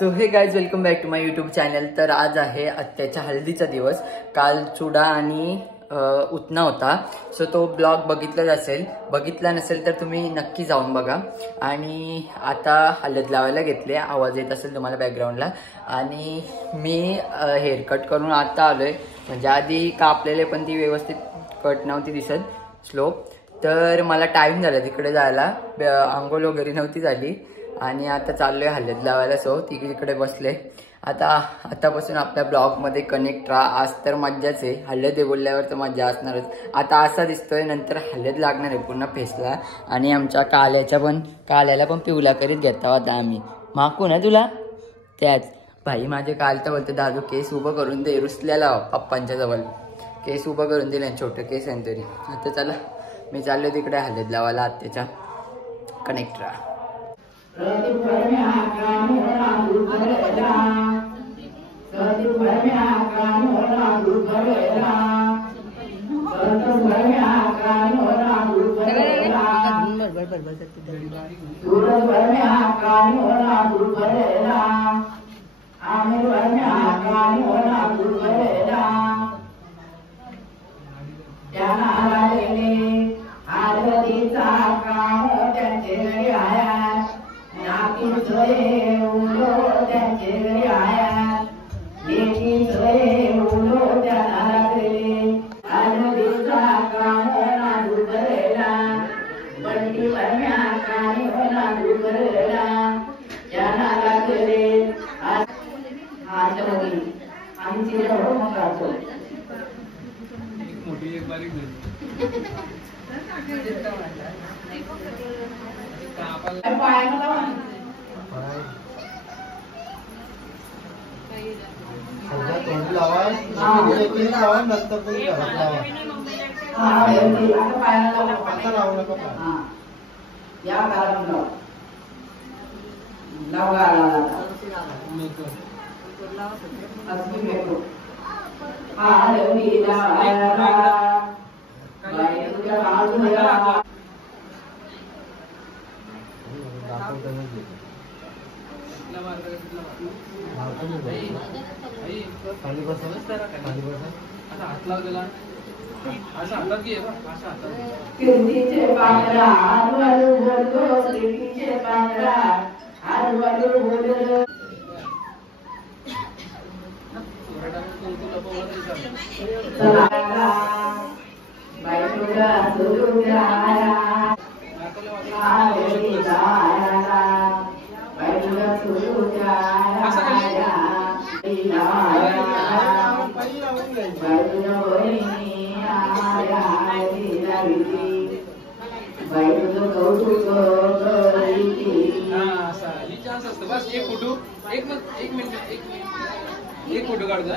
So hey guys welcome back to my YouTube channel. तर आज आहे आत्याच्या हल्दीचा दिवस। काल चुडा आणि उतना होता, सो तो ब्लॉग बघितलाच असेल, बघितला नसेल तर तुम्ही नक्की जाऊन बघा। आणि आता हळद लावायला घेतले, आवाज येत असेल तुम्हाला बॅकग्राऊंडला। आणि मी हेअर कट करून आता आलोय, म्हणजे आधी कापलेले पण ती व्यवस्थित कट नव्हती दिसत स्लोप, तर मला टाइम झाला तिकडे जायला, आंघोळ वगैरे नव्हती झाली आणि आता चाललोय हळद लावायला। सो तिकडे बसले। आतापासून आपल्या ब्लॉग मध्ये कनेक्ट राहा। आज तर मज्जाच आहे, हळद आहे बोलल्यावर तर मज्जा असणारच। आता असा दिसतोय, नंतर हळद लागणार आहे पूर्ण फेसला। आणि आमच्या काल्याला पण पिवला करीत घेता होता आम्ही, माकू ना तुला त्याच भाई। माझे काल तर बोलते दादू केस उभं करून दे, रुसल्याला पप्पांच्या जवळ केस उभं करून दिले, छोटे केस आहे तरी। आता चला मी चाललो तिकडे हळद लावायला, आत्याच्या कनेक्ट राहा। एक फोटो काढतो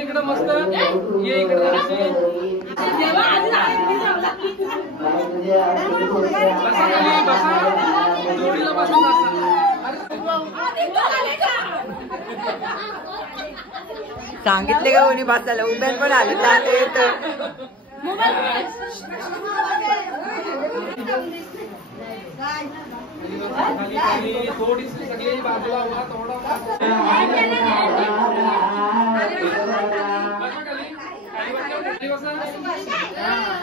इकडे मस्त ये सांगितले का कोणी बसायला, उभ्यात पण आले थोड़ी सी सगळी बाजूला हुआ थोड़ा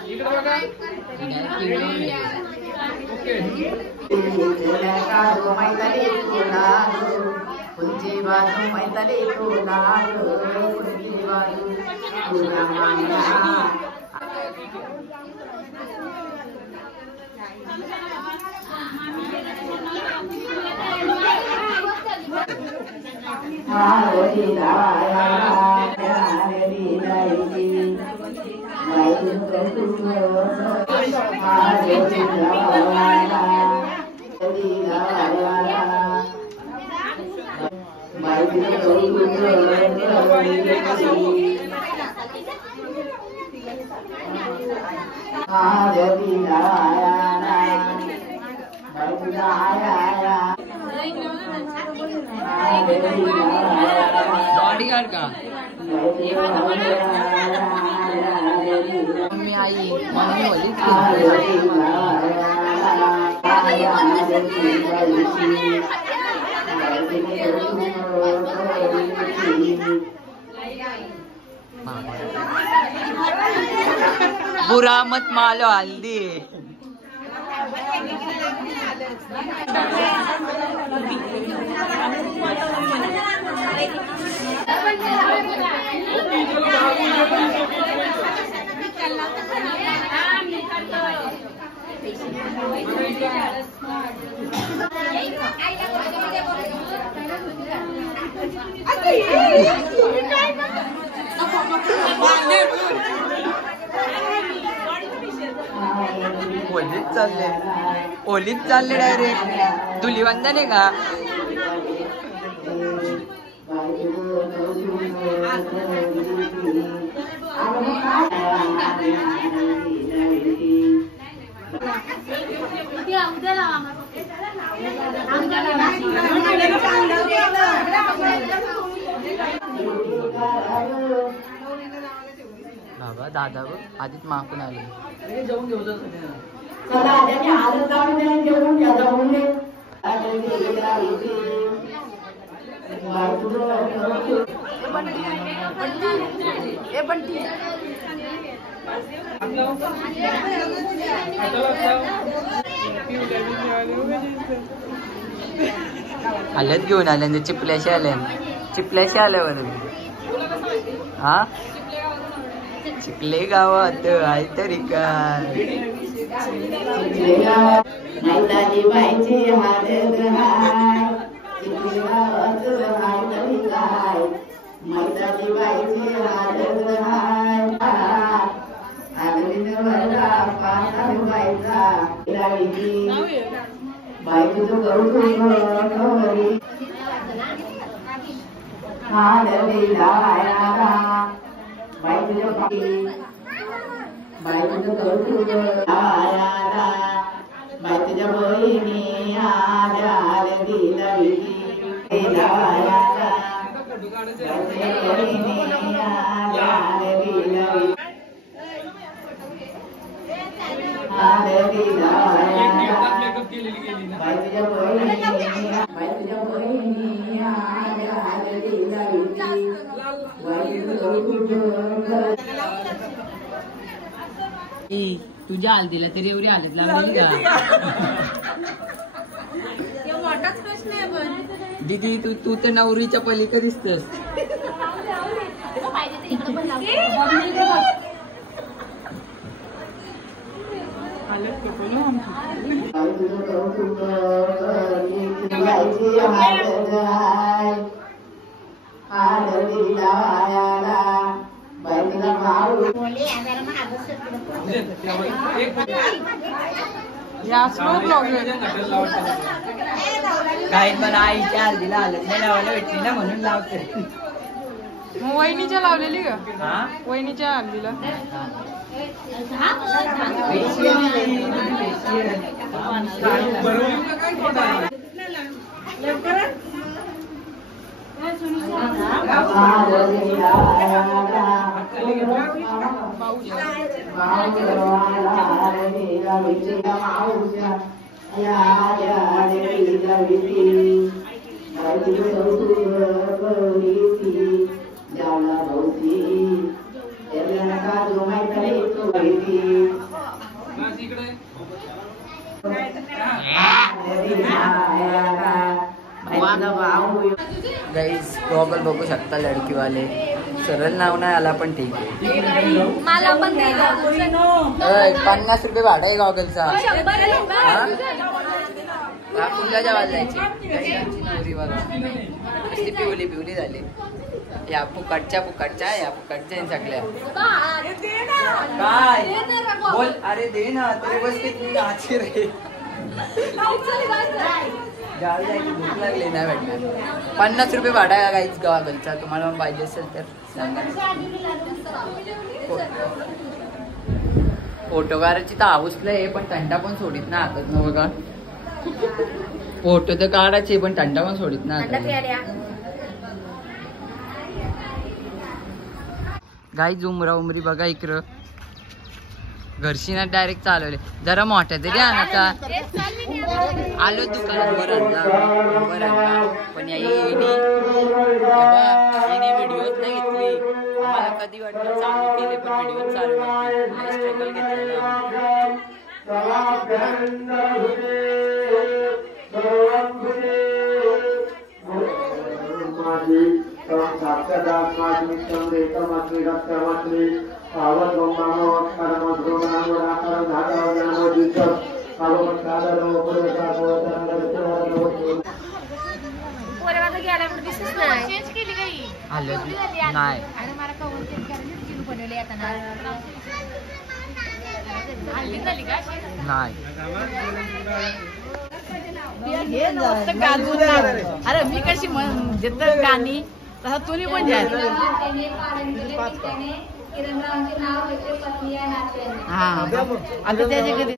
इकडे बघा ओके कुंची बाजू मैताली तुला कुंची बाजू तुला माया बॉडीगार्ड का मम्मी आई मम्मी बोली बुरा मत मालो हल्दी ओलीच चालले डायरेक्ट धुलीवंदन आहे का बाबा दादा आधीच मागून आले जाऊन घेऊ आल्यात घेऊन आल्या चिपल्याशी आल्यावर हा चिखले गावात आहे तरी काय मैदानी बाईची हालत हाय चिखले गावात हाय तरी काय मैदानी बाईची हालत हाय आगलीन वरला पासा बाईचा लाडीची बाई तुझं करू घरी हालती लाया बाई तुझ्या बाई तुझं करू आया बाई तुझ्या बहिणी आल्या दिला दिलाया बहिणी आल्या दिला आल्या दिलाया बाई तुझ्या बहिणी आल्या दिला तुझ्या हल्दीला तरी एवढी हालत लागली मोठाच प्रश्न आहे पण दीदी तू तर नवरीच्या पलीकडे दिसतस काही पण आईच्या हल्दीला आलं नाही लावायला भेटली ना म्हणून लावते वहिनीच्या लावलेली का वहिनीच्या हल्दीला इकडे गाईज गॉगल बघू शकता लडकीवाले. सरळ नाव नाही आला पण ठीक आहे. मला पण 50 रुपये भाडा आहे गॉगलचा. कुठल्या वाला जायची नवरी बघा कसली पिवली पिवली झाली. या फुकटच्या सगळ्या काय बोल. अरे दे ना तरी बस किती नाची रे. गावी जायची भूक लागली नाही भेटणार. 50 रुपये भाडा काहीच गॉगलचा. तुम्हाला पण पाहिजे असेल तर सांगा. फोटोकाराची तर हाऊसला आहे पण थंडा पण सोडित ना हातात ना बघा. फोटो तर काढायचे पण थंडा पण सोडित ना. गाई उमरी बघा इकडं. घरशीना डायरेक्ट चालवले. जरा मोठ्या तरी आणायचा. आलो दुकानात बरं पण येणे व्हिडिओच नाही घेतली. मला कधी वाटलं चालू केले पण व्हिडिओ चालू नव्हते. स्ट्रगल घेतलेलं. नाही अरे मी कशी जिथं गाणी तसं तुम्ही पण द्यायचं. हा आता त्याचे